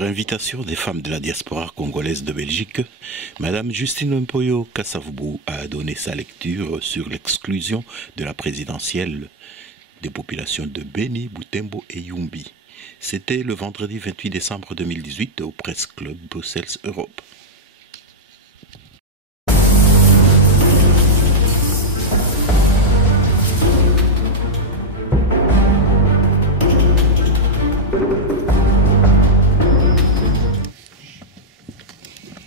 Sur invitation des femmes de la diaspora congolaise de Belgique, Madame Justine Mpoyo Kasavubu a donné sa lecture sur l'exclusion de la présidentielle des populations de Beni, Butembo et Yumbi. C'était le vendredi 28 décembre 2018 au Press Club Bruxelles Europe.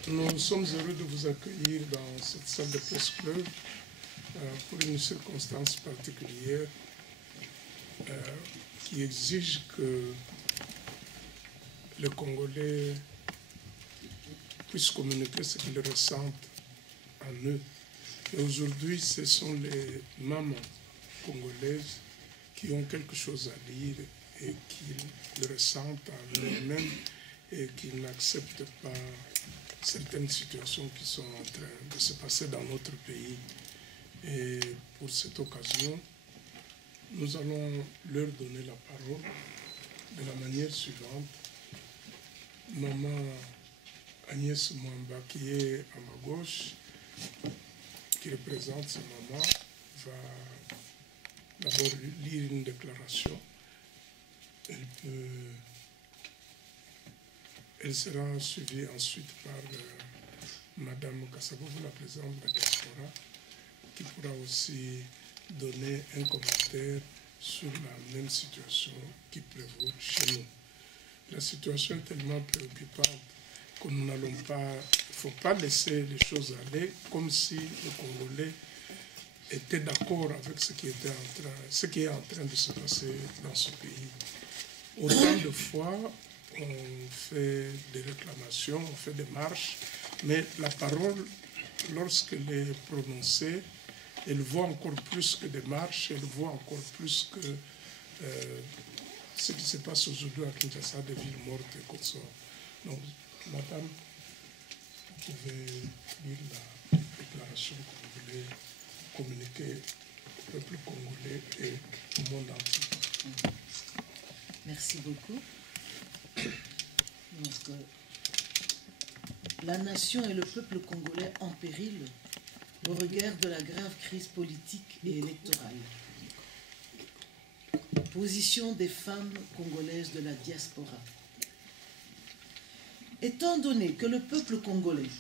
Nous sommes heureux de vous accueillir dans cette salle de Press Club pour une circonstance particulière qui exige que les Congolais puissent communiquer ce qu'ils ressentent en eux. Et aujourd'hui, ce sont les mamans congolaises qui ont quelque chose à dire et qui le ressentent en eux-mêmes et qui n'acceptent pas certaines situations qui sont en train de se passer dans notre pays. Et pour cette occasion, nous allons leur donner la parole de la manière suivante. Maman Agnès Mwamba, qui est à ma gauche, qui représente sa maman, va d'abord lire une déclaration. Elle sera suivie ensuite par Madame Kasavubu, la présidente de la diaspora, qui pourra aussi donner un commentaire sur la même situation qui prévaut chez nous. La situation est tellement préoccupante que nous n'allons pas, il ne faut pas laisser les choses aller comme si les Congolais étaient d'accord avec ce qui est en train de se passer dans ce pays. Autant de fois, on fait des réclamations, on fait des marches, mais la parole, lorsqu'elle est prononcée, elle vaut encore plus que des marches, elle vaut encore plus que ce qui se passe aujourd'hui à Kinshasa, des villes mortes et consorts. Donc, madame, vous pouvez lire la déclaration que vous voulez communiquer au peuple congolais et au monde entier. Merci beaucoup. Donc, la nation et le peuple congolais en péril au regard de la grave crise politique et électorale. Position des femmes congolaises de la diaspora. Étant donné que le peuple congolais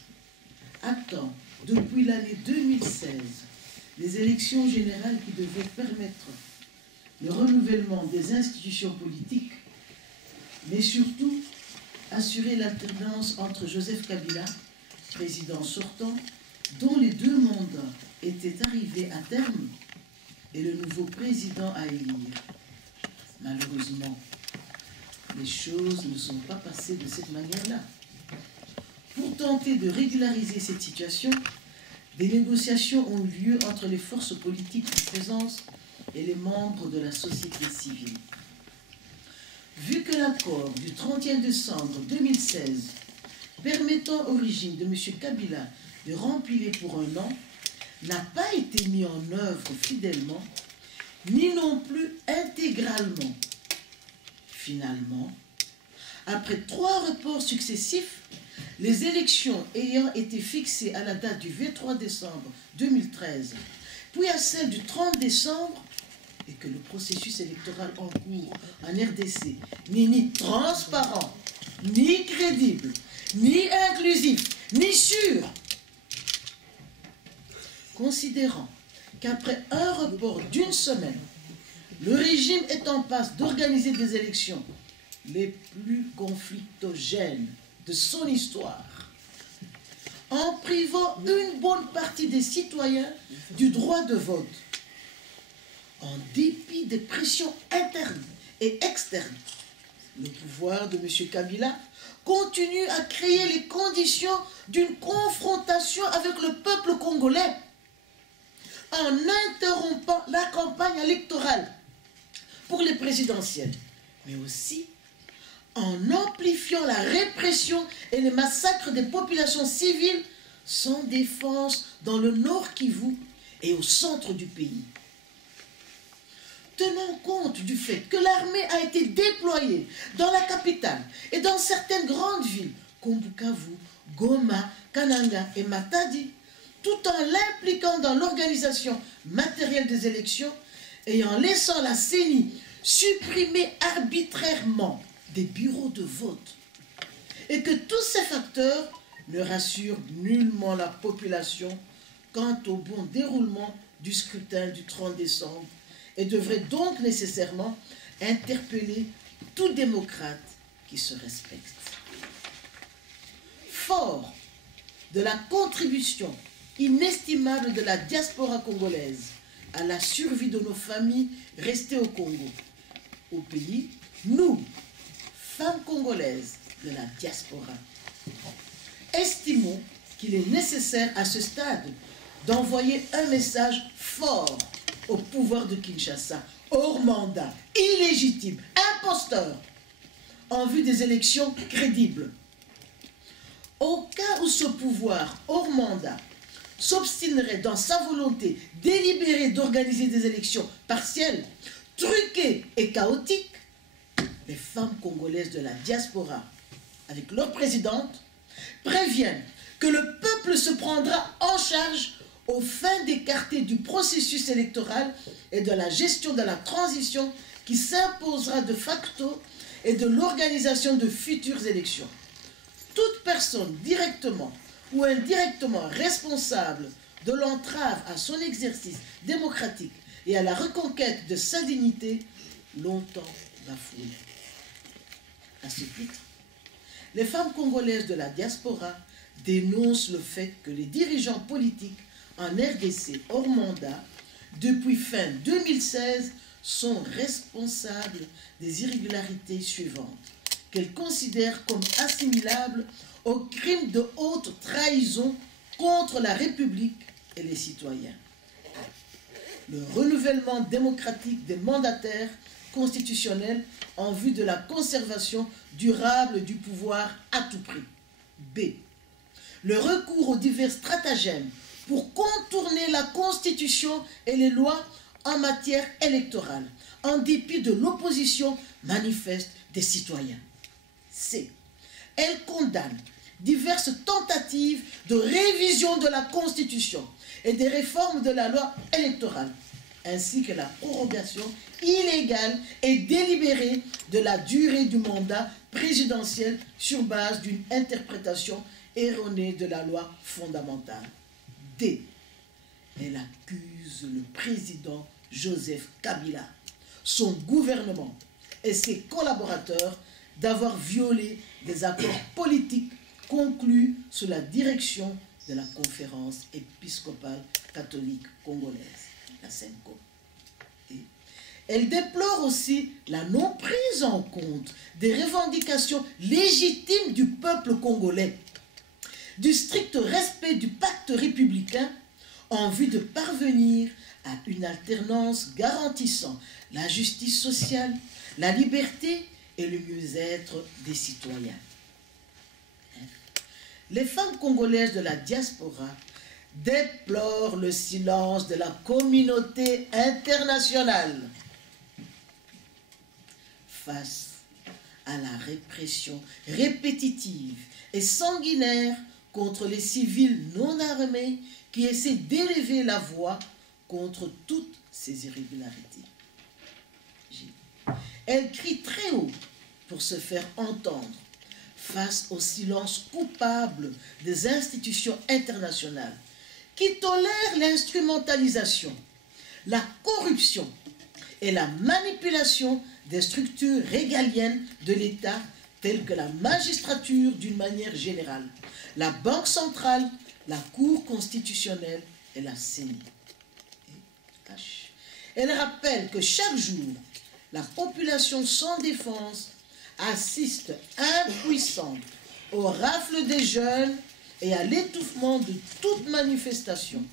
attend depuis l'année 2016 les élections générales qui devaient permettre le renouvellement des institutions politiques, mais surtout assurer l'alternance entre Joseph Kabila, président sortant, dont les 2 mandats étaient arrivés à terme, et le nouveau président à élire. Malheureusement, les choses ne sont pas passées de cette manière-là. Pour tenter de régulariser cette situation, des négociations ont eu lieu entre les forces politiques en présence et les membres de la société civile. Vu que l'accord du 31 décembre 2016 permettant au régime de M. Kabila de rempiler pour un an n'a pas été mis en œuvre fidèlement, ni non plus intégralement. Finalement, après 3 reports successifs, les élections ayant été fixées à la date du 23 décembre 2013, puis à celle du 30 décembre, et que le processus électoral en cours en RDC n'est ni transparent, ni crédible, ni inclusif, ni sûr. Considérant qu'après un report d'1 semaine, le régime est en passe d'organiser des élections les plus conflictogènes de son histoire, en privant une bonne partie des citoyens du droit de vote, en dépit des pressions internes et externes, le pouvoir de M. Kabila continue à créer les conditions d'une confrontation avec le peuple congolais en interrompant la campagne électorale pour les présidentielles, mais aussi en amplifiant la répression et les massacres des populations civiles sans défense dans le Nord Kivu et au centre du pays. tenant compte du fait que l'armée a été déployée dans la capitale et dans certaines grandes villes comme Bukavu, Goma, Kananga et Matadi, tout en l'impliquant dans l'organisation matérielle des élections et en laissant la CENI supprimer arbitrairement des bureaux de vote, et que tous ces facteurs ne rassurent nullement la population quant au bon déroulement du scrutin du 30 décembre et devraient donc nécessairement interpeller tout démocrate qui se respecte. Fort de la contribution inestimable de la diaspora congolaise à la survie de nos familles restées au Congo, au pays, nous, femmes congolaises de la diaspora, estimons qu'il est nécessaire à ce stade d'envoyer un message fort au pouvoir de Kinshasa, hors mandat, illégitime, imposteur, en vue des élections crédibles. Au cas où ce pouvoir, hors mandat, s'obstinerait dans sa volonté délibérée d'organiser des élections partielles, truquées et chaotiques, les femmes congolaises de la diaspora, avec leur présidente, préviennent que le peuple se prendra en charge aux fins d'écarter du processus électoral et de la gestion de la transition qui s'imposera de facto et de l'organisation de futures élections. Toute personne directement ou indirectement responsable de l'entrave à son exercice démocratique et à la reconquête de sa dignité, longtemps bafouée. À ce titre, les femmes congolaises de la diaspora dénoncent le fait que les dirigeants politiques en RDC hors mandat, depuis fin 2016, sont responsables des irrégularités suivantes, qu'elles considèrent comme assimilables au crime de haute trahison contre la République et les citoyens. Le renouvellement démocratique des mandataires constitutionnels en vue de la conservation durable du pouvoir à tout prix. B. Le recours aux divers stratagèmes pour contourner la Constitution et les lois en matière électorale, en dépit de l'opposition manifeste des citoyens. C. Elle condamne diverses tentatives de révision de la Constitution et des réformes de la loi électorale, ainsi que la prorogation illégale et délibérée de la durée du mandat présidentiel sur base d'une interprétation erronée de la loi fondamentale. D. Elle accuse le président Joseph Kabila, son gouvernement et ses collaborateurs d'avoir violé des accords politiques conclus sous la direction de la Conférence épiscopale catholique congolaise, la CENCO. Elle déplore aussi la non-prise en compte des revendications légitimes du peuple congolais, du strict respect du pacte républicain en vue de parvenir à une alternance garantissant la justice sociale, la liberté et le mieux-être des citoyens. Les femmes congolaises de la diaspora déplorent le silence de la communauté internationale face à la répression répétitive et sanguinaire contre les civils non armés qui essaient d'élever la voix contre toutes ces irrégularités. Elle crie très haut pour se faire entendre face au silence coupable des institutions internationales qui tolèrent l'instrumentalisation, la corruption et la manipulation des structures régaliennes de l'État telles que la magistrature d'une manière générale, la Banque centrale, la Cour constitutionnelle et la CENI. Elle rappelle que chaque jour, la population sans défense assiste impuissante au rafle des jeunes et à l'étouffement de toute manifestation.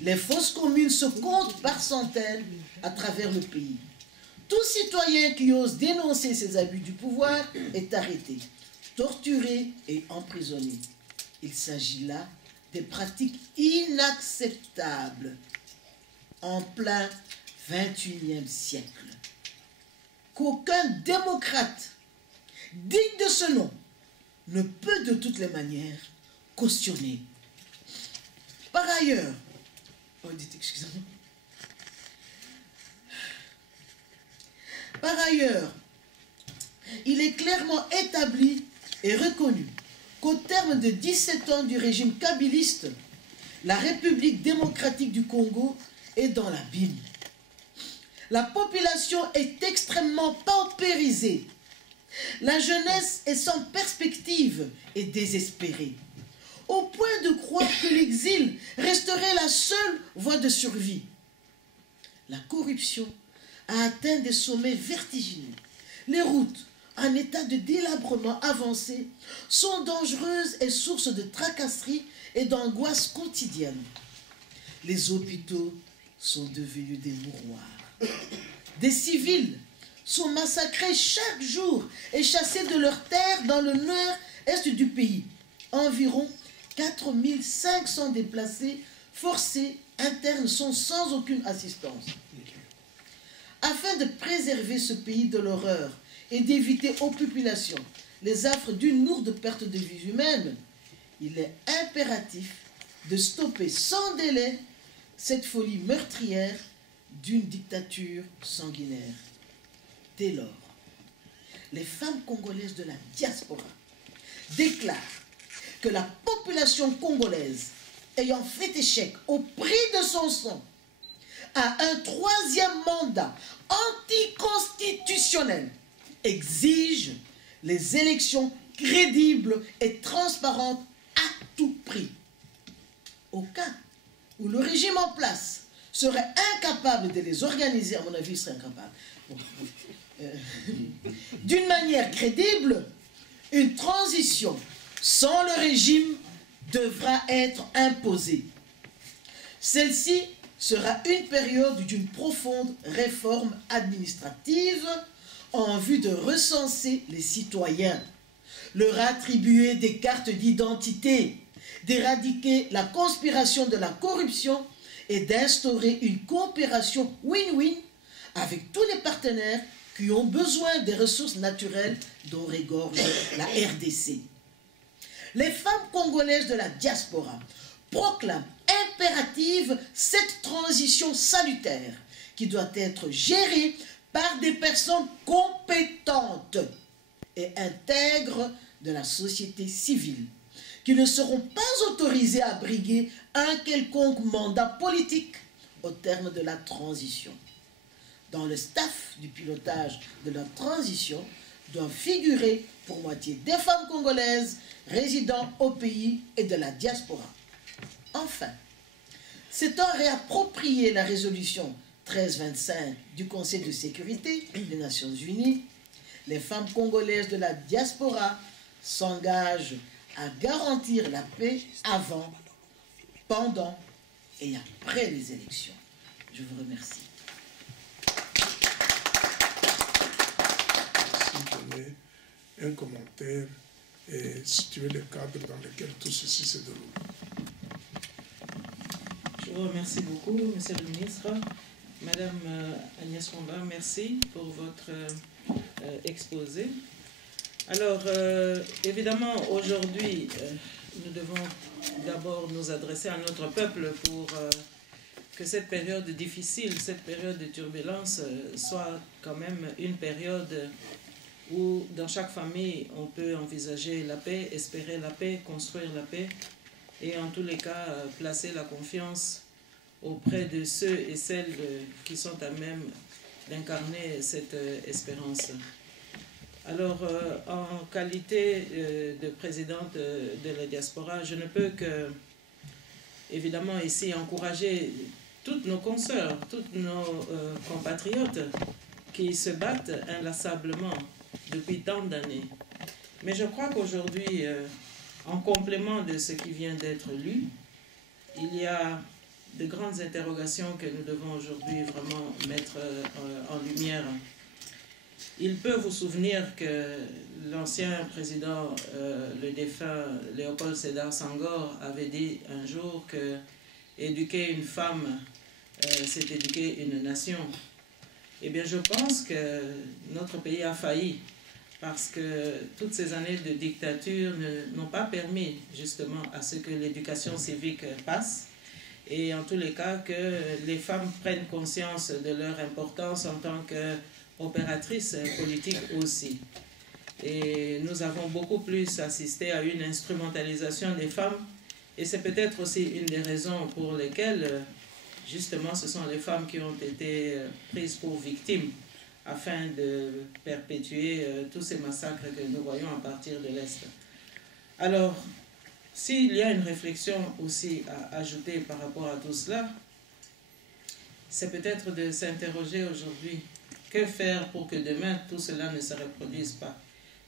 Les fosses communes se comptent par centaines à travers le pays. Tout citoyen qui ose dénoncer ces abus du pouvoir est arrêté, torturé et emprisonné. Il s'agit là des pratiques inacceptables en plein XXIe siècle qu'aucun démocrate digne de ce nom ne peut de toutes les manières cautionner. Par ailleurs, excusez-moi. Par ailleurs, il est clairement établi et reconnu qu'au terme de 17 ans du régime kabyliste, la République démocratique du Congo est dans l'abîme. La population est extrêmement paupérisée. La jeunesse est sans perspective et désespérée, au point de croire que l'exil resterait la seule voie de survie. La corruption a atteint des sommets vertigineux. Les routes, en état de délabrement avancé, sont dangereuses et source de tracasseries et d'angoisse quotidienne. Les hôpitaux sont devenus des mouroirs. Des civils sont massacrés chaque jour et chassés de leurs terres dans le nord-est du pays. Environ 4500 déplacés forcés internes sont sans aucune assistance. Afin de préserver ce pays de l'horreur et d'éviter aux populations les affres d'une lourde perte de vie humaine, il est impératif de stopper sans délai cette folie meurtrière d'une dictature sanguinaire. Dès lors, les femmes congolaises de la diaspora déclarent que la population congolaise, ayant fait échec au prix de son sang, a un troisième mandat anticonstitutionnel, exige les élections crédibles et transparentes à tout prix. Au cas où le régime en place serait incapable de les organiser, à mon avis, il serait incapable, d'une manière crédible, une transition sans le régime devra être imposée. Celle-ci sera une période d'une profonde réforme administrative en vue de recenser les citoyens, leur attribuer des cartes d'identité, d'éradiquer la conspiration de la corruption et d'instaurer une coopération win-win avec tous les partenaires qui ont besoin des ressources naturelles dont regorge la RDC. Les femmes congolaises de la diaspora proclament impérative cette transition salutaire qui doit être gérée par des personnes compétentes et intègres de la société civile, qui ne seront pas autorisées à briguer un quelconque mandat politique au terme de la transition. Dans le staff du pilotage de la transition doivent figurer pour moitié des femmes congolaises résidant au pays et de la diaspora. Enfin, s'étant réapproprié la résolution 1325 du Conseil de sécurité des Nations Unies, les femmes congolaises de la diaspora s'engagent à garantir la paix avant, pendant et après les élections. Je vous remercie. Un commentaire et situer le cadre dans lequel tout ceci se déroule. Je vous remercie beaucoup, Monsieur le Ministre. Madame Agnès Romba, merci pour votre exposé. Alors, évidemment, aujourd'hui, nous devons d'abord nous adresser à notre peuple pour que cette période difficile, cette période de turbulence soit quand même une période où dans chaque famille, on peut envisager la paix, espérer la paix, construire la paix et en tous les cas, placer la confiance auprès de ceux et celles qui sont à même d'incarner cette espérance. Alors, en qualité de présidente de la diaspora, je ne peux que, évidemment, ici encourager toutes nos consoeurs, toutes nos compatriotes qui se battent inlassablement depuis tant d'années. Mais je crois qu'aujourd'hui, en complément de ce qui vient d'être lu, il y a de grandes interrogations que nous devons aujourd'hui vraiment mettre en lumière. Il peut vous souvenir que l'ancien président, le défunt Léopold Sédar Senghor, avait dit un jour que éduquer une femme c'est éduquer une nation. Eh bien, je pense que notre pays a failli parce que toutes ces années de dictature n'ont pas permis justement à ce que l'éducation civique passe et en tous les cas que les femmes prennent conscience de leur importance en tant qu'opératrices politiques aussi. Et nous avons beaucoup plus assisté à une instrumentalisation des femmes et c'est peut-être aussi une des raisons pour lesquelles justement ce sont les femmes qui ont été prises pour victimes afin de perpétuer tous ces massacres que nous voyons à partir de l'Est. Alors, s'il y a une réflexion aussi à ajouter par rapport à tout cela, c'est peut-être de s'interroger aujourd'hui, que faire pour que demain tout cela ne se reproduise pas,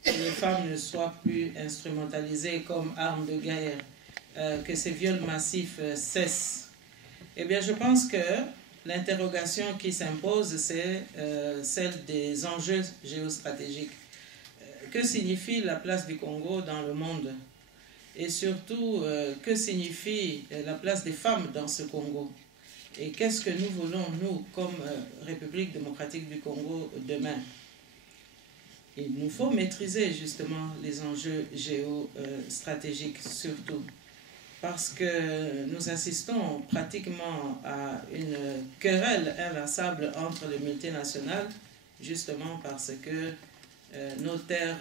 que les femmes ne soient plus instrumentalisées comme armes de guerre, que ces viols massifs cessent. Eh bien, je pense que l'interrogation qui s'impose, c'est celle des enjeux géostratégiques. Que signifie la place du Congo dans le monde? Et surtout, que signifie la place des femmes dans ce Congo? Et qu'est-ce que nous voulons, nous, comme République démocratique du Congo, demain? Il nous faut maîtriser justement les enjeux géostratégiques, surtout. Parce que nous assistons pratiquement à une querelle inlassable entre les multinationales, justement parce que nos terres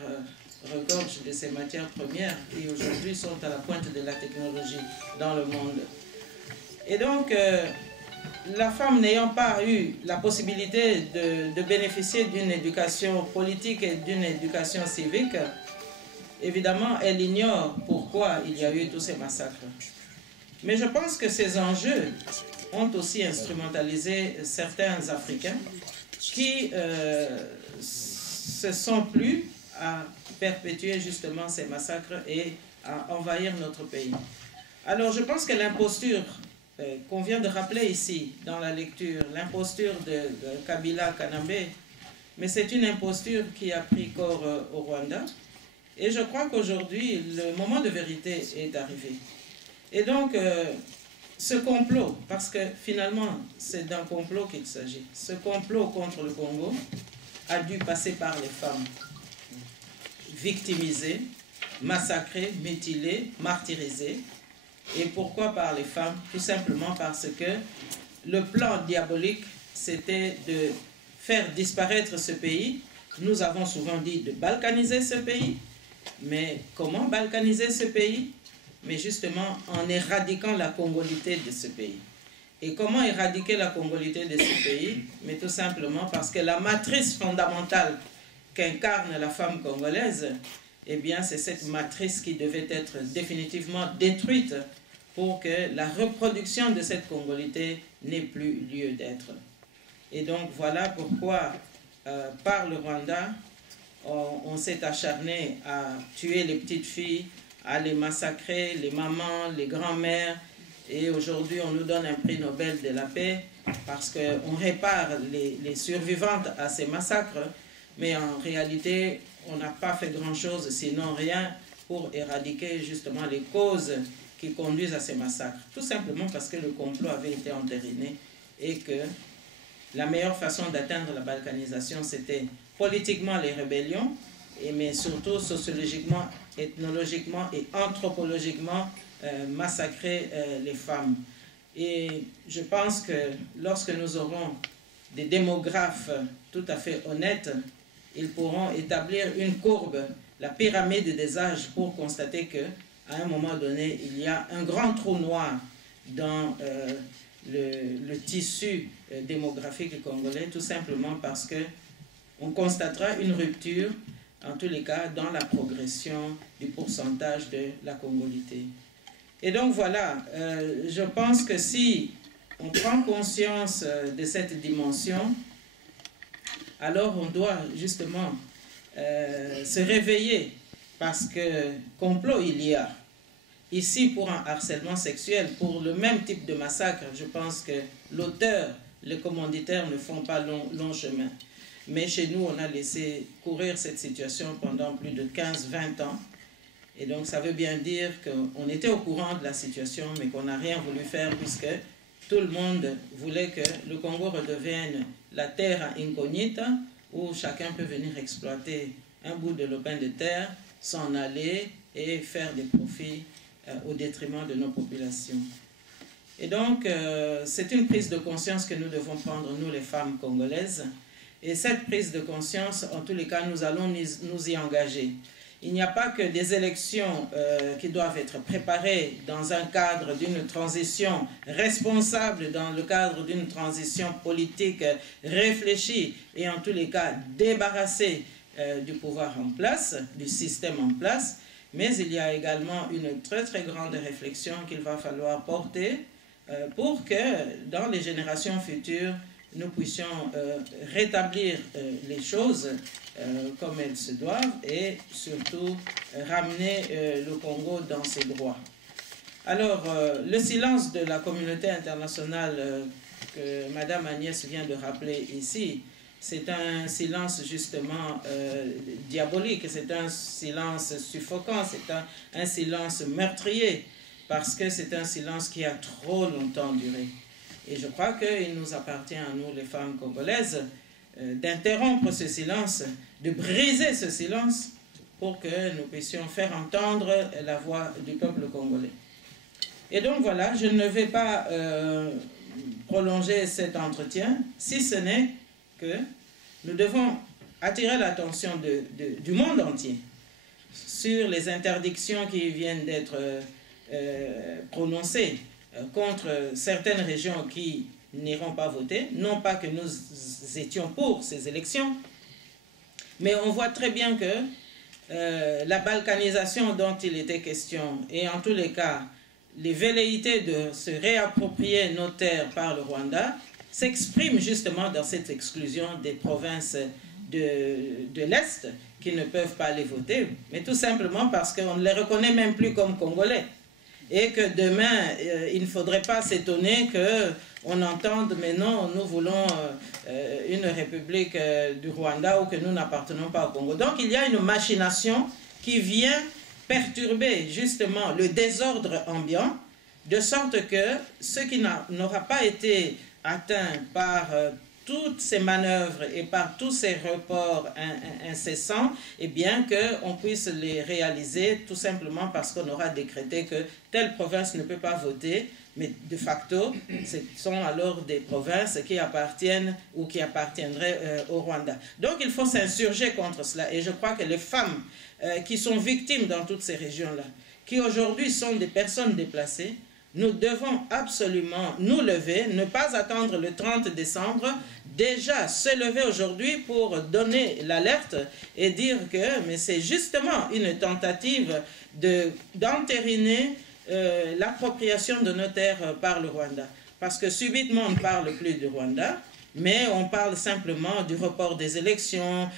regorgent de ces matières premières qui aujourd'hui sont à la pointe de la technologie dans le monde. Et donc, la femme n'ayant pas eu la possibilité de bénéficier d'une éducation politique et d'une éducation civique, évidemment, elle ignore pourquoi il y a eu tous ces massacres. Mais je pense que ces enjeux ont aussi instrumentalisé certains Africains qui se sont plu à perpétuer justement ces massacres et à envahir notre pays. Alors je pense que l'imposture qu'on vient de rappeler ici dans la lecture, l'imposture de Kabila Kanambe, mais c'est une imposture qui a pris corps au Rwanda. Et je crois qu'aujourd'hui, le moment de vérité est arrivé. Et donc, ce complot, parce que finalement, c'est d'un complot qu'il s'agit, ce complot contre le Congo a dû passer par les femmes, victimisées, massacrées, mutilées, martyrisées. Et pourquoi par les femmes? Tout simplement parce que le plan diabolique, c'était de faire disparaître ce pays. Nous avons souvent dit de balkaniser ce pays. Mais comment balkaniser ce pays? Mais justement en éradiquant la congolité de ce pays. Et comment éradiquer la congolité de ce pays? Mais tout simplement parce que la matrice fondamentale qu'incarne la femme congolaise, eh bien c'est cette matrice qui devait être définitivement détruite pour que la reproduction de cette congolité n'ait plus lieu d'être. Et donc voilà pourquoi par le Rwanda, on s'est acharné à tuer les petites filles, à les massacrer, les mamans, les grands-mères. Et aujourd'hui, on nous donne un prix Nobel de la paix parce qu'on répare les survivantes à ces massacres. Mais en réalité, on n'a pas fait grand-chose, sinon rien, pour éradiquer justement les causes qui conduisent à ces massacres. Tout simplement parce que le complot avait été entériné et que la meilleure façon d'atteindre la balkanisation, c'était politiquement les rébellions, mais surtout sociologiquement, ethnologiquement et anthropologiquement massacrer les femmes. Et je pense que lorsque nous aurons des démographes tout à fait honnêtes, ils pourront établir une courbe, la pyramide des âges, pour constater qu'à un moment donné, il y a un grand trou noir dans le tissu démographique congolais, tout simplement parce que on constatera une rupture, en tous les cas, dans la progression du pourcentage de la congolité. Et donc voilà, je pense que si on prend conscience de cette dimension, alors on doit justement se réveiller, parce que complot il y a. Ici, pour un harcèlement sexuel, pour le même type de massacre, je pense que l'auteur, les commanditaires ne font pas long chemin. Mais chez nous, on a laissé courir cette situation pendant plus de 15-20 ans. Et donc, ça veut bien dire qu'on était au courant de la situation, mais qu'on n'a rien voulu faire, puisque tout le monde voulait que le Congo redevienne la terra incognita, où chacun peut venir exploiter un bout de lopin de terre, s'en aller et faire des profits au détriment de nos populations. Et donc, c'est une prise de conscience que nous devons prendre, nous les femmes congolaises. Et cette prise de conscience, en tous les cas, nous allons nous y engager. Il n'y a pas que des élections qui doivent être préparées dans un cadre d'une transition responsable, dans le cadre d'une transition politique réfléchie et en tous les cas débarrassée du pouvoir en place, du système en place, mais il y a également une très très grande réflexion qu'il va falloir porter pour que dans les générations futures, nous puissions rétablir les choses comme elles se doivent et surtout ramener le Congo dans ses droits. Alors, le silence de la communauté internationale que Madame Agnès vient de rappeler ici, c'est un silence justement diabolique, c'est un silence suffocant, c'est un silence meurtrier, parce que c'est un silence qui a trop longtemps duré. Et je crois qu'il nous appartient à nous, les femmes congolaises, d'interrompre ce silence, de briser ce silence pour que nous puissions faire entendre la voix du peuple congolais. Et donc voilà, je ne vais pas prolonger cet entretien, si ce n'est que nous devons attirer l'attention du monde entier sur les interdictions qui viennent d'être prononcées contre certaines régions qui n'iront pas voter. Non pas que nous étions pour ces élections, mais on voit très bien que la balkanisation dont il était question, et en tous les cas, les velléités de se réapproprier nos terres par le Rwanda, s'expriment justement dans cette exclusion des provinces de l'Est qui ne peuvent pas les voter, mais tout simplement parce qu'on ne les reconnaît même plus comme Congolais. Et que demain, il ne faudrait pas s'étonner qu'on entende, mais non, nous voulons une république du Rwanda ou que nous n'appartenons pas au Congo. Donc il y a une machination qui vient perturber justement le désordre ambiant, de sorte que ce qui n'aura pas été atteint par toutes ces manœuvres et par tous ces reports incessants, et bien qu'on puisse les réaliser tout simplement parce qu'on aura décrété que telle province ne peut pas voter, mais de facto, ce sont alors des provinces qui appartiennent ou qui appartiendraient au Rwanda. Donc il faut s'insurger contre cela, et je crois que les femmes qui sont victimes dans toutes ces régions-là, qui aujourd'hui sont des personnes déplacées, nous devons absolument nous lever, ne pas attendre le 30 décembre, déjà se lever aujourd'hui pour donner l'alerte et dire que mais c'est justement une tentative d'entériner l'appropriation de nos terres par le Rwanda. Parce que subitement on ne parle plus du Rwanda, mais on parle simplement du report des élections,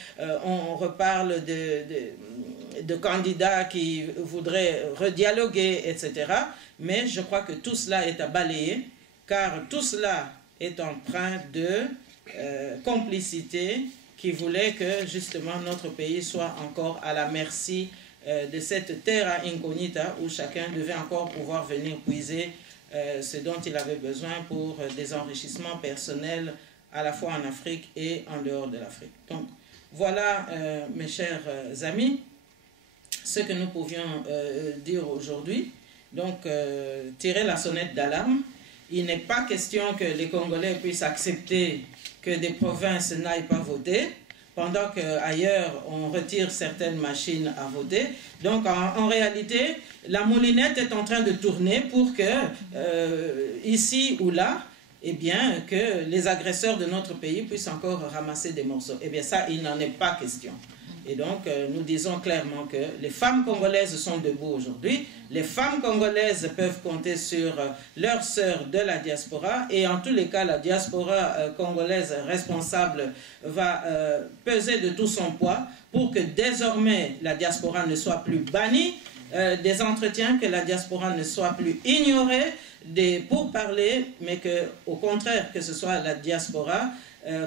on reparle de candidats qui voudraient redialoguer, etc. Mais je crois que tout cela est à balayer, car tout cela est empreint de complicité qui voulait que justement notre pays soit encore à la merci de cette terra incognita où chacun devait encore pouvoir venir puiser ce dont il avait besoin pour des enrichissements personnels à la fois en Afrique et en dehors de l'Afrique. Donc voilà, mes chers amis, ce que nous pouvions dire aujourd'hui. Donc, tirer la sonnette d'alarme. Il n'est pas question que les Congolais puissent accepter que des provinces n'aillent pas voter, pendant qu'ailleurs, on retire certaines machines à voter. Donc, en réalité, la moulinette est en train de tourner pour que, ici ou là, eh bien, que les agresseurs de notre pays puissent encore ramasser des morceaux. Eh bien, ça, il n'en est pas question. Et donc, nous disons clairement que les femmes congolaises sont debout aujourd'hui. Les femmes congolaises peuvent compter sur leurs sœurs de la diaspora. Et en tous les cas, la diaspora congolaise responsable va peser de tout son poids pour que désormais la diaspora ne soit plus bannie des entretiens, que la diaspora ne soit plus ignorée des pourparlers, mais qu'au contraire, que ce soit la diaspora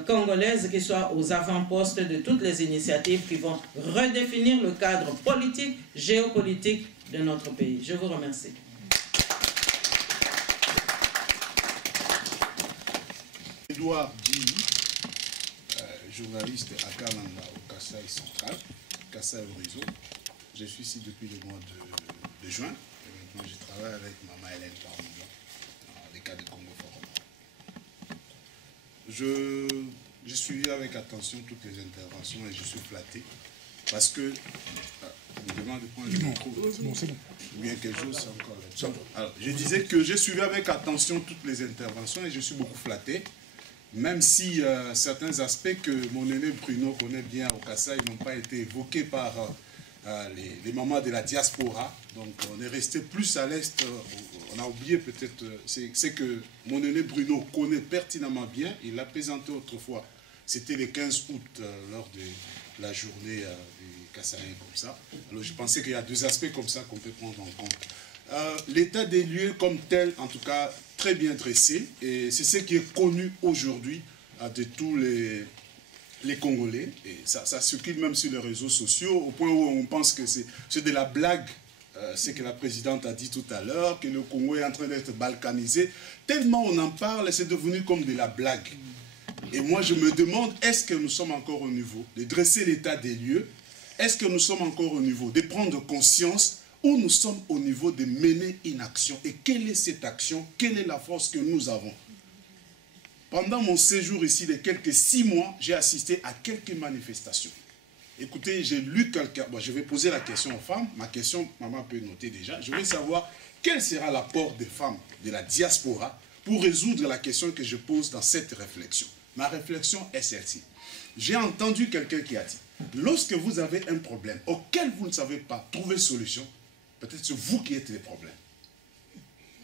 congolaise qui soit aux avant-postes de toutes les initiatives qui vont redéfinir le cadre politique, géopolitique de notre pays. Je vous remercie. Edouard Di, journaliste à Kananga au Kasaï Central, Kasaï Horizon. Je suis ici depuis le mois de juin. Et maintenant, je travaille avec Maman Hélène Parmouba dans les cas de Congo Forum. J'ai suivi avec attention toutes les interventions et je suis flatté parce que... on me demande de prendre le micro. C'est bon. Ou bien quelque chose, c'est encore là. Alors, je disais que j'ai suivi avec attention toutes les interventions et je suis beaucoup flatté, même si certains aspects que mon aîné Bruno connaît bien au Kasaï n'ont pas été évoqués par les mamans de la diaspora. Donc on est resté plus à l'est, on a oublié peut-être, c'est que mon aîné Bruno connaît pertinemment bien, il l'a présenté autrefois, c'était le 15 août lors de la journée du Kasaï comme ça. Alors je pensais qu'il y a deux aspects comme ça qu'on peut prendre en compte. L'état des lieux comme tel, en tout cas, très bien dressé, et c'est ce qui est connu aujourd'hui de tous les Congolais, et ça circule même sur les réseaux sociaux, au point où on pense que c'est de la blague, ce que la présidente a dit tout à l'heure, que le Congo est en train d'être balkanisé. Tellement on en parle, c'est devenu comme de la blague. Et moi je me demande, est-ce que nous sommes encore au niveau de dresser l'état des lieux? Est-ce que nous sommes encore au niveau de prendre conscience, ou nous sommes au niveau de mener une action? Et quelle est cette action? Quelle est la force que nous avons? Pendant mon séjour ici de quelques 6 mois, j'ai assisté à quelques manifestations. Écoutez, j'ai lu quelqu'un... Bon, je vais poser la question aux femmes. Ma question, maman peut noter déjà. Je veux savoir quel sera l'apport des femmes de la diaspora pour résoudre la question que je pose dans cette réflexion. Ma réflexion est celle-ci. J'ai entendu quelqu'un qui a dit, lorsque vous avez un problème auquel vous ne savez pas trouver solution, peut-être c'est vous qui êtes le problème.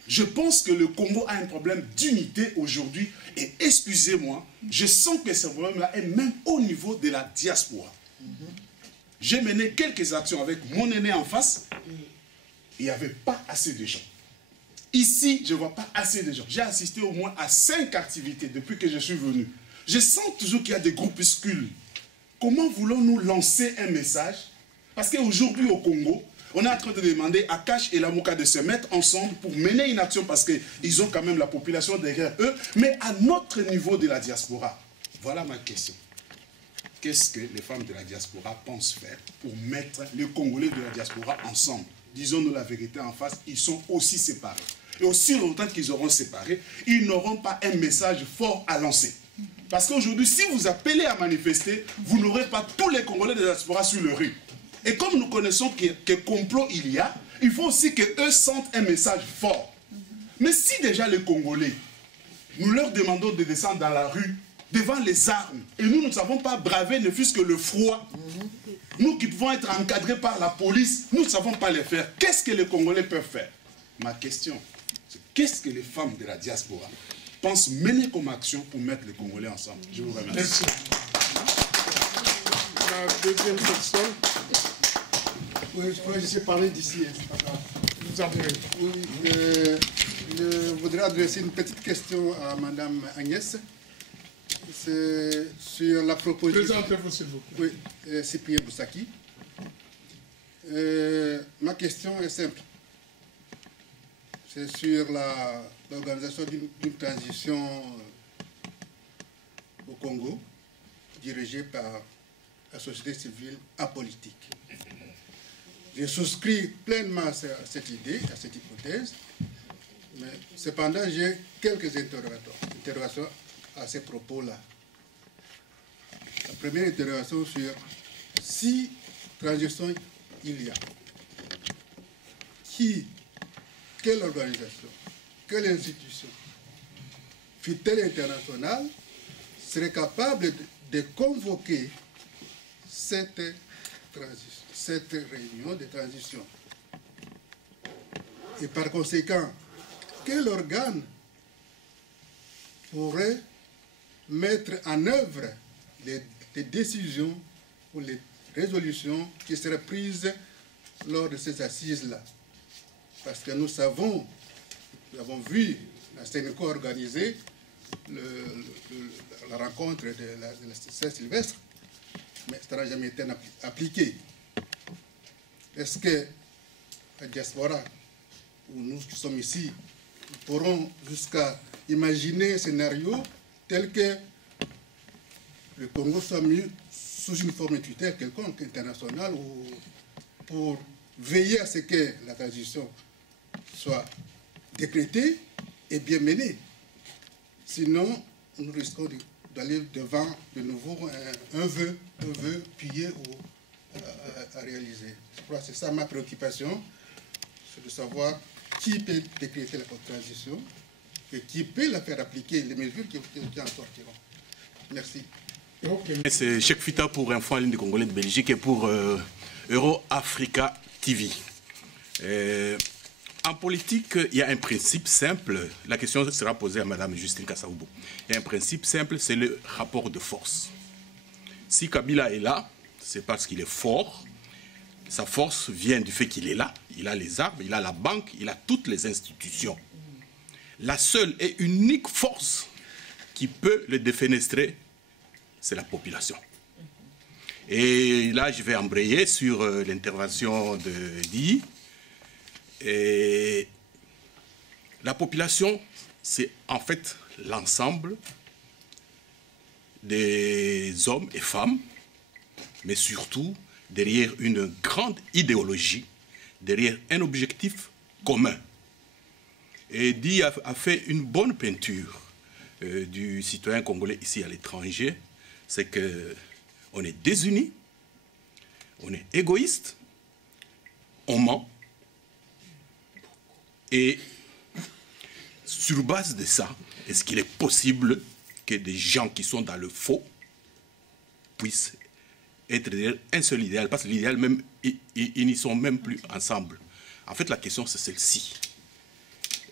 Je pense que le Congo a un problème d'unité aujourd'hui et excusez-moi, je sens que ce problème-là est même au niveau de la diaspora. J'ai mené quelques actions avec mon aîné en face, il n'y avait pas assez de gens. Ici, je ne vois pas assez de gens. J'ai assisté au moins à 5 activités depuis que je suis venu. Je sens toujours qu'il y a des groupuscules. Comment voulons-nous lancer un message? Parce qu'aujourd'hui au Congo, on est en train de demander à Cash et Lamuka de se mettre ensemble pour mener une action parce qu'ils ont quand même la population derrière eux, mais à notre niveau de la diaspora. Voilà ma question. Qu'est-ce que les femmes de la diaspora pensent faire pour mettre les Congolais de la diaspora ensemble? Disons-nous la vérité en face, ils sont aussi séparés. Et aussi longtemps qu'ils auront séparés, ils n'auront pas un message fort à lancer. Parce qu'aujourd'hui, si vous appelez à manifester, vous n'aurez pas tous les Congolais de la diaspora sur le rue. Et comme nous connaissons que complot il y a, il faut aussi qu'eux sentent un message fort. Mais si déjà les Congolais, nous leur demandons de descendre dans la rue, devant les armes, et nous ne savons pas braver ne fût-ce que le froid, nous qui pouvons être encadrés par la police, nous ne savons pas les faire. Qu'est-ce que les Congolais peuvent faire? Ma question, c'est qu'est-ce que les femmes de la diaspora pensent mener comme action pour mettre les Congolais ensemble? Je vous remercie. Merci. La deuxième personne. Oui, je sais parler d'ici, c'est pas grave. Vous avez. Oui, je voudrais adresser une petite question à Madame Agnès. C'est sur la proposition... Présentez-vous s'il vous plaît. Oui, Cyprien Boussaki. Ma question est simple. C'est sur l'organisation d'une transition au Congo, dirigée par la société civile apolitique. Je souscris pleinement à cette idée, à cette hypothèse, mais cependant j'ai quelques interrogations à ces propos-là. La première interrogation sur si transition il y a, quelle organisation, quelle institution, fût-elle internationale, serait capable de convoquer cette réunion de transition? Et par conséquent, quel organe pourrait mettre en œuvre les décisions ou les résolutions qui seraient prises lors de ces assises-là? Parce que nous avons vu la Sénéco organiser la rencontre de la Saint-Sylvestre, mais ça n'a jamais été appliqué. Est-ce que la diaspora, ou nous qui sommes ici, pourrons jusqu'à imaginer un scénario tel que le Congo soit mis sous une forme de tutelle quelconque internationale ou pour veiller à ce que la transition soit décrétée et bien menée. Sinon, nous risquons d'aller devant de nouveau un vœu pillé ou à réaliser. Je crois que c'est ça ma préoccupation, c'est de savoir qui peut décréter la transition et qui peut la faire appliquer, les mesures qui en sortiront. Merci. C'est Cheikh Fita pour Info en ligne des Congolais de Belgique et pour Euro-Africa TV. En politique, il y a un principe simple. La question sera posée à Mme Justine Kassavubu. Il y a un principe simple, c'est le rapport de force. Si Kabila est là, c'est parce qu'il est fort. Sa force vient du fait qu'il est là. Il a les armes, il a la banque, il a toutes les institutions. La seule et unique force qui peut le défenestrer, c'est la population. Et là, je vais embrayer sur l'intervention de Di. Et la population, c'est en fait l'ensemble des hommes et femmes, mais surtout derrière une grande idéologie, derrière un objectif commun. Et Di a fait une bonne peinture du citoyen congolais ici à l'étranger. C'est qu'on est désunis, on est égoïste, on ment. Et sur base de ça, est-ce qu'il est possible que des gens qui sont dans le faux puissent être derrière un seul idéal? Parce que l'idéal même, ils n'y sont même plus ensemble. En fait, la question, c'est celle-ci.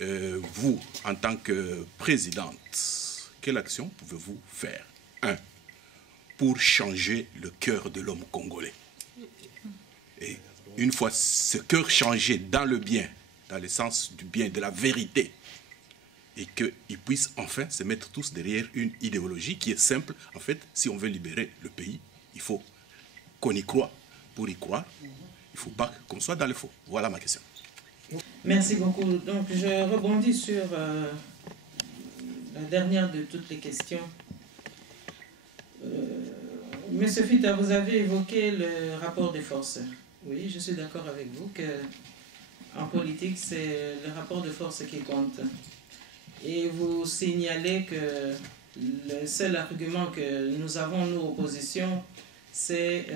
Vous, en tant que présidente, quelle action pouvez-vous faire? 1. Pour changer le cœur de l'homme congolais. Et une fois ce cœur changé dans le bien, dans le sens du bien, de la vérité, et qu'ils puissent enfin se mettre tous derrière une idéologie qui est simple. En fait, si on veut libérer le pays, il faut qu'on y croit. Pour y croire, il ne faut pas qu'on soit dans le faux. Voilà ma question. Merci beaucoup. Donc, je rebondis sur la dernière de toutes les questions. Monsieur Fita, vous avez évoqué le rapport des forces. Oui, je suis d'accord avec vous qu'en politique, c'est le rapport de force qui compte. Et vous signalez que le seul argument que nous avons, nous, opposition, c'est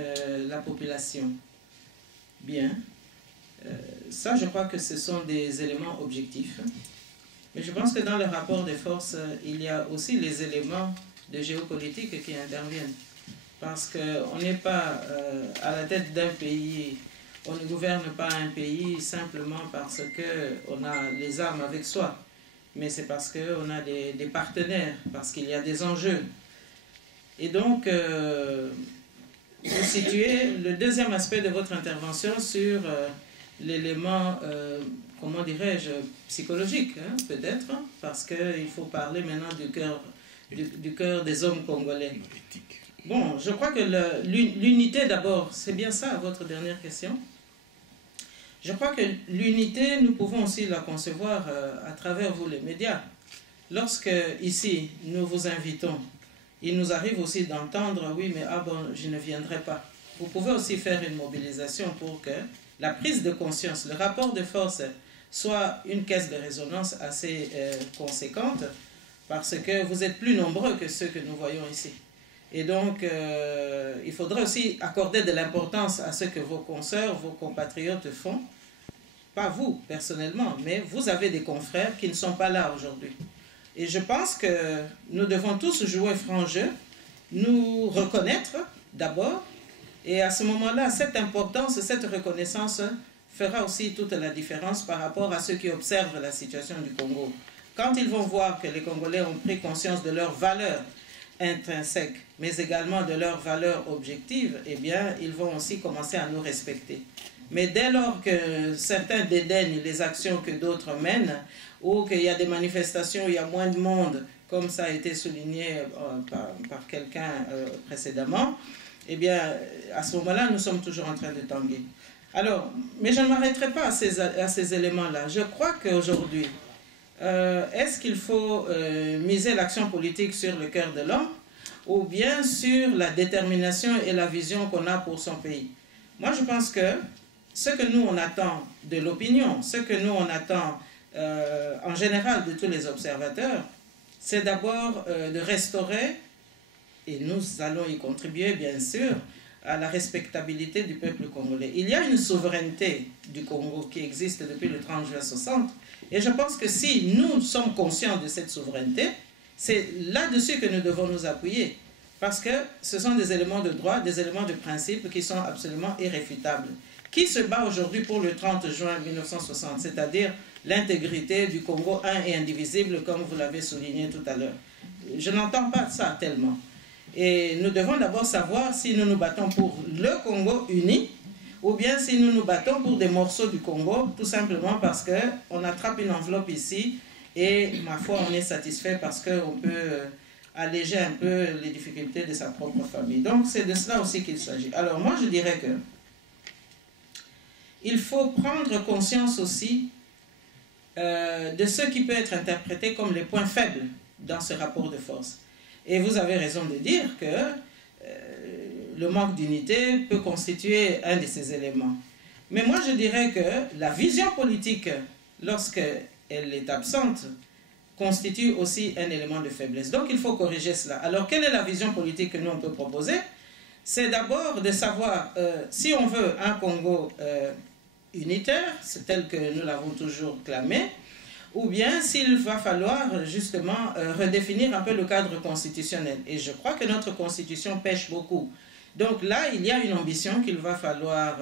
la population. Bien. Ça, je crois que ce sont des éléments objectifs. Mais je pense que dans le rapport des forces, il y a aussi les éléments de géopolitique qui interviennent. Parce qu'on n'est pas à la tête d'un pays, on ne gouverne pas un pays simplement parce qu'on a les armes avec soi. Mais c'est parce qu'on a des partenaires, parce qu'il y a des enjeux. Et donc, vous situez le deuxième aspect de votre intervention sur l'élément, comment dirais-je, psychologique, hein, peut-être, parce qu'il faut parler maintenant du cœur des hommes congolais. Bon, je crois que l'unité d'abord, c'est bien ça votre dernière question. Je crois que l'unité, nous pouvons aussi la concevoir à travers vous les médias. Lorsque ici, nous vous invitons, il nous arrive aussi d'entendre, oui, mais ah bon, je ne viendrai pas. Vous pouvez aussi faire une mobilisation pour que la prise de conscience, le rapport de force soit une caisse de résonance assez conséquente, parce que vous êtes plus nombreux que ceux que nous voyons ici. Et donc, il faudrait aussi accorder de l'importance à ce que vos consoeurs, vos compatriotes font. Pas vous, personnellement, mais vous avez des confrères qui ne sont pas là aujourd'hui. Et je pense que nous devons tous jouer franc jeu, nous reconnaître d'abord, et à ce moment-là, cette importance, cette reconnaissance fera aussi toute la différence par rapport à ceux qui observent la situation du Congo. Quand ils vont voir que les Congolais ont pris conscience de leurs valeurs intrinsèques, mais également de leurs valeurs objectives, eh bien, ils vont aussi commencer à nous respecter. Mais dès lors que certains dédaignent les actions que d'autres mènent, ou qu'il y a des manifestations, il y a moins de monde, comme ça a été souligné par quelqu'un précédemment, eh bien, à ce moment-là, nous sommes toujours en train de tanguer. Alors, mais je ne m'arrêterai pas à ces éléments-là. Je crois qu'aujourd'hui, est-ce qu'il faut miser l'action politique sur le cœur de l'homme ou bien sur la détermination et la vision qu'on a pour son pays? Moi, je pense que ce que nous, on attend de l'opinion, ce que nous, on attend en général de tous les observateurs, c'est d'abord de restaurer, et nous allons y contribuer, bien sûr, à la respectabilité du peuple congolais. Il y a une souveraineté du Congo qui existe depuis le 30 juin 60, et je pense que si nous sommes conscients de cette souveraineté, c'est là-dessus que nous devons nous appuyer, parce que ce sont des éléments de droit, des éléments de principe qui sont absolument irréfutables. Qui se bat aujourd'hui pour le 30 juin 1960, c'est-à-dire l'intégrité du Congo un et indivisible, comme vous l'avez souligné tout à l'heure? Je n'entends pas ça tellement. Et nous devons d'abord savoir si nous nous battons pour le Congo uni ou bien si nous nous battons pour des morceaux du Congo, tout simplement parce qu'on attrape une enveloppe ici et, ma foi, on est satisfait parce qu'on peut alléger un peu les difficultés de sa propre famille. Donc, c'est de cela aussi qu'il s'agit. Alors, moi, je dirais que il faut prendre conscience aussi de ce qui peut être interprété comme les points faibles dans ce rapport de force. Et vous avez raison de dire que le manque d'unité peut constituer un de ces éléments. Mais moi, je dirais que la vision politique, lorsqu'elle est absente, constitue aussi un élément de faiblesse. Donc, il faut corriger cela. Alors, quelle est la vision politique que nous, on peut proposer? C'est d'abord de savoir si on veut un Congo unitaire, c'est tel que nous l'avons toujours clamé, ou bien s'il va falloir justement redéfinir un peu le cadre constitutionnel. Et je crois que notre constitution pêche beaucoup. Donc là, il y a une ambition qu'il va falloir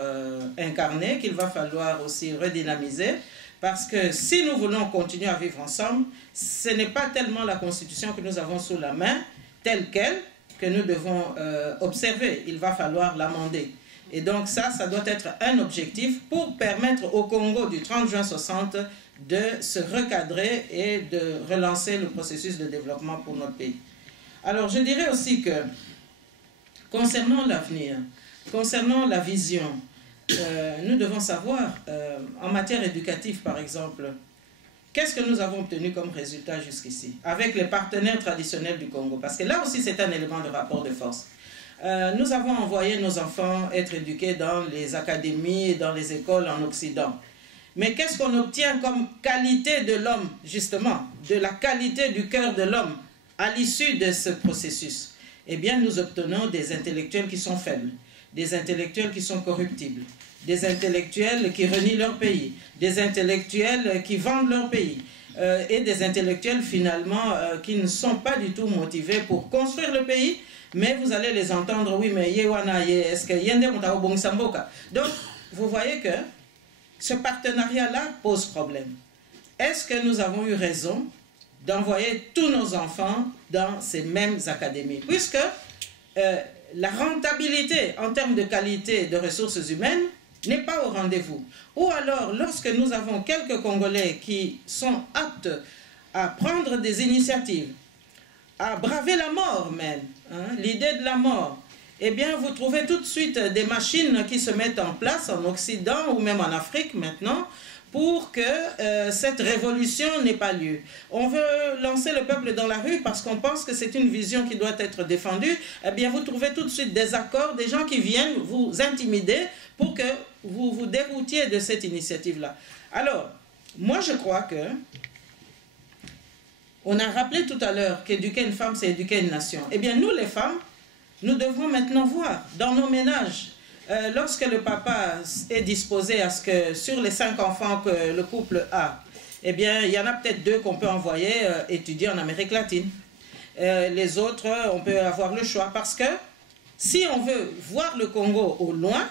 incarner, qu'il va falloir aussi redynamiser, parce que si nous voulons continuer à vivre ensemble, ce n'est pas tellement la constitution que nous avons sous la main, telle qu'elle, que nous devons observer. Il va falloir l'amender. Et donc ça doit être un objectif pour permettre au Congo du 30 juin 60 de se recadrer et de relancer le processus de développement pour notre pays. Alors je dirais aussi que concernant l'avenir, concernant la vision, nous devons savoir, en matière éducative par exemple, qu'est-ce que nous avons obtenu comme résultat jusqu'ici, avec les partenaires traditionnels du Congo, parce que là aussi c'est un élément de rapport de force. Nous avons envoyé nos enfants être éduqués dans les académies et dans les écoles en Occident. Mais qu'est-ce qu'on obtient comme qualité de l'homme, justement, de la qualité du cœur de l'homme à l'issue de ce processus? Eh bien, nous obtenons des intellectuels qui sont faibles, des intellectuels qui sont corruptibles, des intellectuels qui renient leur pays, des intellectuels qui vendent leur pays, et des intellectuels, finalement, qui ne sont pas du tout motivés pour construire le pays, mais vous allez les entendre, oui, mais est-ce que yende mutao bong samboka? Donc, vous voyez que ce partenariat-là pose problème. Est-ce que nous avons eu raison d'envoyer tous nos enfants dans ces mêmes académies? Puisque la rentabilité en termes de qualité de ressources humaines n'est pas au rendez-vous. Ou alors, lorsque nous avons quelques Congolais qui sont aptes à prendre des initiatives, à braver la mort même, hein, l'idée de la mort, eh bien, vous trouvez tout de suite des machines qui se mettent en place en Occident ou même en Afrique maintenant pour que cette révolution n'ait pas lieu. On veut lancer le peuple dans la rue parce qu'on pense que c'est une vision qui doit être défendue. Eh bien, vous trouvez tout de suite des accords, des gens qui viennent vous intimider pour que vous vous déroutiez de cette initiative-là. Alors, moi je crois que on a rappelé tout à l'heure qu'éduquer une femme, c'est éduquer une nation. Eh bien, nous les femmes, nous devons maintenant voir dans nos ménages, lorsque le papa est disposé à ce que sur les 5 enfants que le couple a, eh bien, il y en a peut-être 2 qu'on peut envoyer étudier en Amérique latine. Les autres, on peut avoir le choix. Parce que si on veut voir le Congo au loin,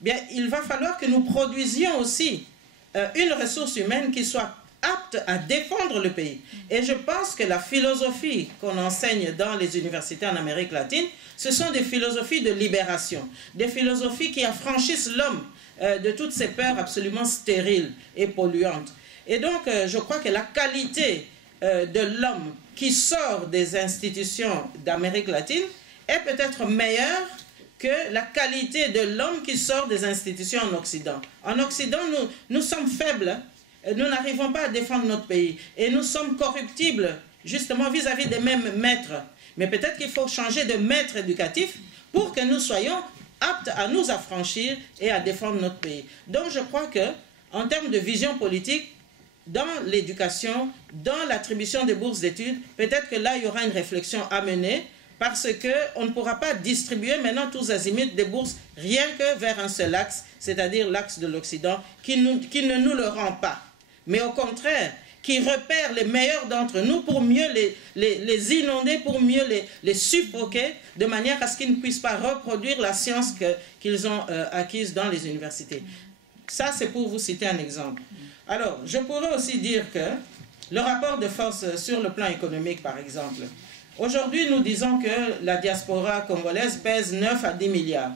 eh bien, il va falloir que nous produisions aussi une ressource humaine qui soit apte à défendre le pays. Et je pense que la philosophie qu'on enseigne dans les universités en Amérique latine, ce sont des philosophies de libération, des philosophies qui affranchissent l'homme de toutes ces peurs absolument stériles et polluantes. Et donc, je crois que la qualité de l'homme qui sort des institutions d'Amérique latine est peut-être meilleure que la qualité de l'homme qui sort des institutions en Occident. En Occident, nous sommes faibles. nous n'arrivons pas à défendre notre pays. Et nous sommes corruptibles, justement, vis-à-vis des mêmes maîtres. Mais peut-être qu'il faut changer de maître éducatif pour que nous soyons aptes à nous affranchir et à défendre notre pays. Donc je crois que, en termes de vision politique, dans l'éducation, dans l'attribution des bourses d'études, peut-être que là, il y aura une réflexion à mener, parce qu'on ne pourra pas distribuer maintenant tous azimuts des bourses rien que vers un seul axe, c'est-à-dire l'axe de l'Occident, qui ne nous le rend pas, mais au contraire, qui repère les meilleurs d'entre nous pour mieux les inonder, pour mieux les suffoquer, de manière à ce qu'ils ne puissent pas reproduire la science qu'ils ont acquise dans les universités. Ça, c'est pour vous citer un exemple. Alors, je pourrais aussi dire que le rapport de force sur le plan économique, par exemple, aujourd'hui, nous disons que la diaspora congolaise pèse 9 à 10 milliards.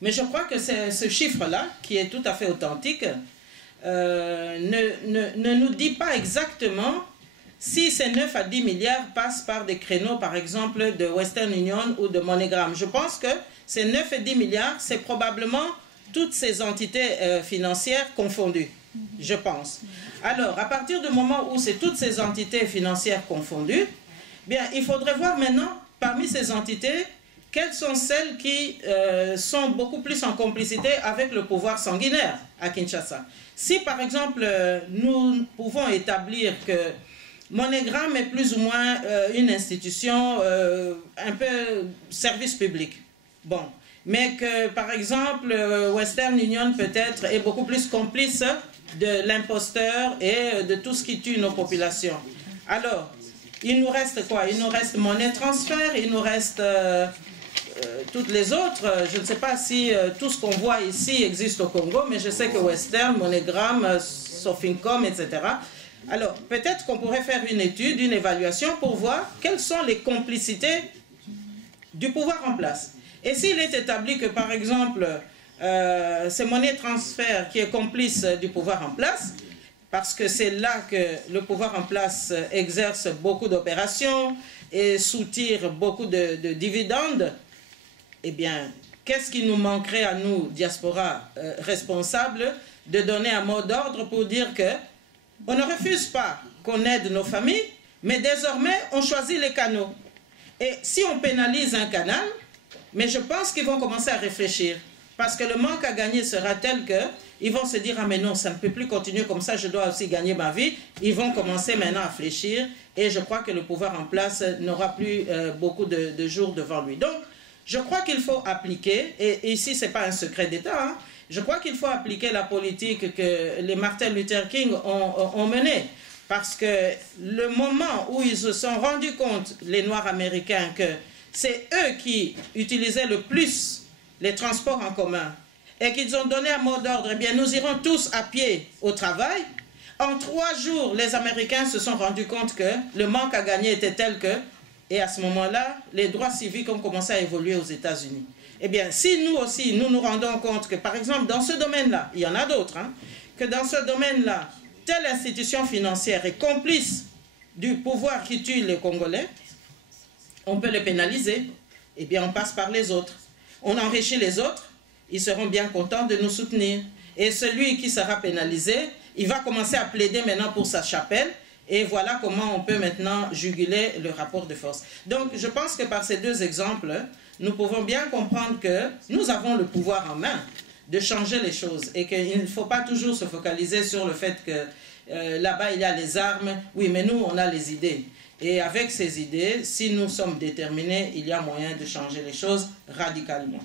Mais je crois que c'est ce chiffre-là, qui est tout à fait authentique, ne nous dit pas exactement si ces 9 à 10 milliards passent par des créneaux, par exemple, de Western Union ou de MoneyGram. Je pense que ces 9 et 10 milliards, c'est probablement toutes ces entités financières confondues, je pense. Alors, à partir du moment où c'est toutes ces entités financières confondues, bien, il faudrait voir maintenant, parmi ces entités, quelles sont celles qui sont beaucoup plus en complicité avec le pouvoir sanguinaire à Kinshasa. Si, par exemple, nous pouvons établir que MoneyGram est plus ou moins une institution un peu service public, bon, mais que, par exemple, Western Union peut-être est beaucoup plus complice de l'imposteur et de tout ce qui tue nos populations. Alors, il nous reste quoi? Il nous reste Money Transfer, il nous reste toutes les autres. Je ne sais pas si tout ce qu'on voit ici existe au Congo, mais je sais que Western, MoneyGram, Sofincom, etc. Alors, peut-être qu'on pourrait faire une étude, une évaluation pour voir quelles sont les complicités du pouvoir en place. Et s'il est établi que, par exemple, c'est Money Transfer qui est complice du pouvoir en place, parce que c'est là que le pouvoir en place exerce beaucoup d'opérations et soutire beaucoup de dividendes, eh bien, qu'est-ce qui nous manquerait à nous, diaspora responsables, de donner un mot d'ordre pour dire que on ne refuse pas qu'on aide nos familles, mais désormais, on choisit les canaux. Et si on pénalise un canal, mais je pense qu'ils vont commencer à réfléchir. Parce que le manque à gagner sera tel qu'ils vont se dire « Ah mais non, ça ne peut plus continuer comme ça, je dois aussi gagner ma vie ». Ils vont commencer maintenant à fléchir et je crois que le pouvoir en place n'aura plus beaucoup de jours devant lui. Donc, je crois qu'il faut appliquer, et ici ce n'est pas un secret d'État, hein, je crois qu'il faut appliquer la politique que les Martin Luther King ont menée. Parce que le moment où ils se sont rendus compte, les Noirs américains, que c'est eux qui utilisaient le plus les transports en commun, et qu'ils ont donné un mot d'ordre, eh bien nous irons tous à pied au travail. En 3 jours, les Américains se sont rendus compte que le manque à gagner était tel que, et à ce moment-là, les droits civiques ont commencé à évoluer aux États-Unis. Eh bien, si nous aussi, nous nous rendons compte que, par exemple, dans ce domaine-là, il y en a d'autres, hein, que dans ce domaine-là, telle institution financière est complice du pouvoir qui tue les Congolais, on peut les pénaliser. Eh bien, on passe par les autres. On enrichit les autres, ils seront bien contents de nous soutenir. Et celui qui sera pénalisé, il va commencer à plaider maintenant pour sa chapelle. Et voilà comment on peut maintenant juguler le rapport de force. Donc, je pense que par ces 2 exemples, nous pouvons bien comprendre que nous avons le pouvoir en main de changer les choses. Et qu'il ne faut pas toujours se focaliser sur le fait que là-bas, il y a les armes. Oui, mais nous, on a les idées. Et avec ces idées, si nous sommes déterminés, il y a moyen de changer les choses radicalement.